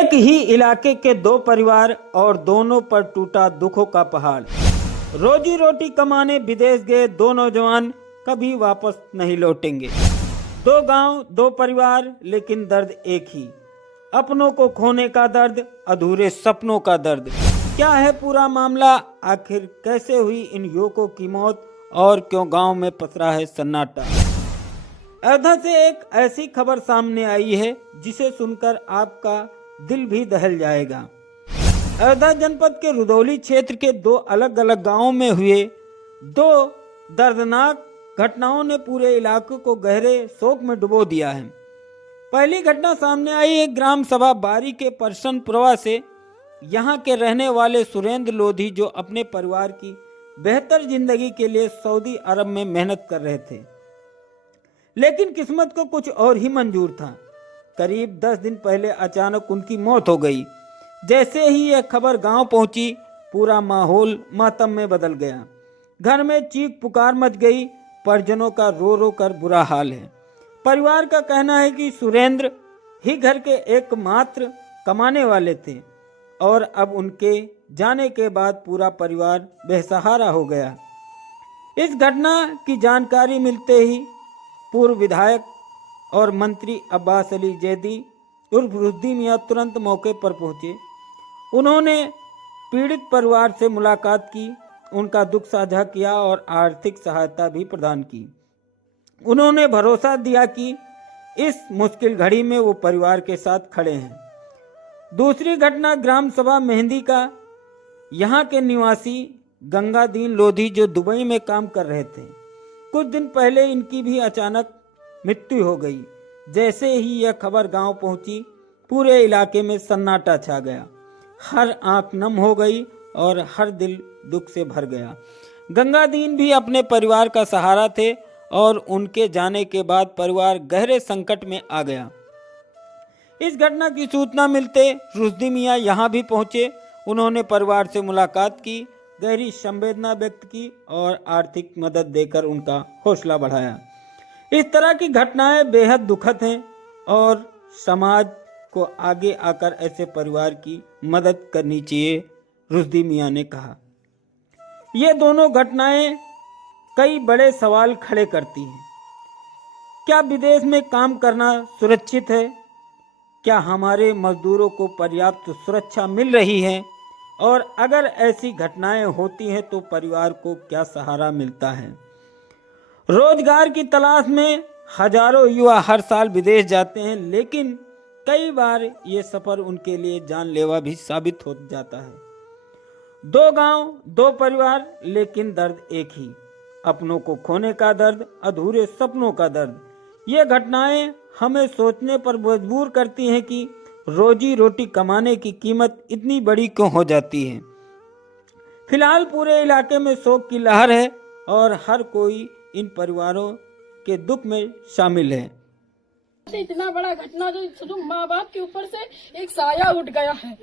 एक ही इलाके के दो परिवार और दोनों पर टूटा दुखों का पहाड़। रोजी रोटी कमाने विदेश गए दो नौजवान कभी वापस नहीं लौटेंगे। दो गांव, दो परिवार, लेकिन दर्द एक ही। अपनों को खोने का दर्द, अधूरे सपनों का दर्द। क्या है पूरा मामला? आखिर कैसे हुई इन युवकों की मौत और क्यों गांव में पसरा है सन्नाटा? अयोध्या से एक ऐसी खबर सामने आई है जिसे सुनकर आपका दिल भी दहल जाएगा। अयोध्या जनपद के रुदौली क्षेत्र के दो अलग अलग गांवों में हुए दो दर्दनाक घटनाओं ने पूरे इलाके को गहरे शोक में डुबो दिया है। पहली घटना सामने आई एक ग्राम सभा बारी के परसनपुरवा से। यहाँ के रहने वाले सुरेंद्र लोधी, जो अपने परिवार की बेहतर जिंदगी के लिए सऊदी अरब में मेहनत कर रहे थे, लेकिन किस्मत को कुछ और ही मंजूर था। करीब 10 दिन पहले अचानक उनकी मौत हो गई। जैसे ही यह खबर गांव पहुंची, पूरा माहौल मातम में बदल गया। घर में चीख पुकार मच गई। परिजनों का रो रो कर बुरा हाल है। परिवार का कहना है कि सुरेंद्र ही घर के एकमात्र कमाने वाले थे और अब उनके जाने के बाद पूरा परिवार बेसहारा हो गया। इस घटना की जानकारी मिलते ही पूर्व विधायक और मंत्री अब्बास अली जैदी उर्फ रुश्दी मियां तुरंत मौके पर पहुंचे। उन्होंने पीड़ित परिवार से मुलाकात की, उनका दुख साझा किया और आर्थिक सहायता भी प्रदान की। उन्होंने भरोसा दिया कि इस मुश्किल घड़ी में वो परिवार के साथ खड़े हैं। दूसरी घटना ग्राम सभा मेहंदी का। यहाँ के निवासी गंगादीन लोधी, जो दुबई में काम कर रहे थे, कुछ दिन पहले इनकी भी अचानक मृत्यु हो गई। जैसे ही यह खबर गांव पहुंची, पूरे इलाके में सन्नाटा छा गया। हर आंख नम हो गई और हर दिल दुख से भर गया। गंगादीन भी अपने परिवार का सहारा थे और उनके जाने के बाद परिवार गहरे संकट में आ गया। इस घटना की सूचना मिलते रुश्दी मियां यहाँ भी पहुंचे। उन्होंने परिवार से मुलाकात की, गहरी संवेदना व्यक्त की और आर्थिक मदद देकर उनका हौसला बढ़ाया। इस तरह की घटनाएं बेहद दुखद हैं और समाज को आगे आकर ऐसे परिवार की मदद करनी चाहिए, रुश्दी मियां ने कहा। ये दोनों घटनाएं कई बड़े सवाल खड़े करती हैं। क्या विदेश में काम करना सुरक्षित है? क्या हमारे मजदूरों को पर्याप्त सुरक्षा मिल रही है? और अगर ऐसी घटनाएं होती हैं तो परिवार को क्या सहारा मिलता है? रोजगार की तलाश में हजारों युवा हर साल विदेश जाते हैं, लेकिन कई बार ये सफर उनके लिए जानलेवा भी साबित हो जाता है। दो गांव, दो परिवार, लेकिन दर्द एक ही। अपनों को खोने का दर्द, अधूरे सपनों का दर्द। ये घटनाएं हमें सोचने पर मजबूर करती हैं कि रोजी रोटी कमाने की कीमत इतनी बड़ी क्यों हो जाती है। फिलहाल पूरे इलाके में शोक की लहर है और हर कोई इन परिवारों के दुख में शामिल है। इतना बड़ा घटना जो माँ बाप के ऊपर से एक साया उठ गया है।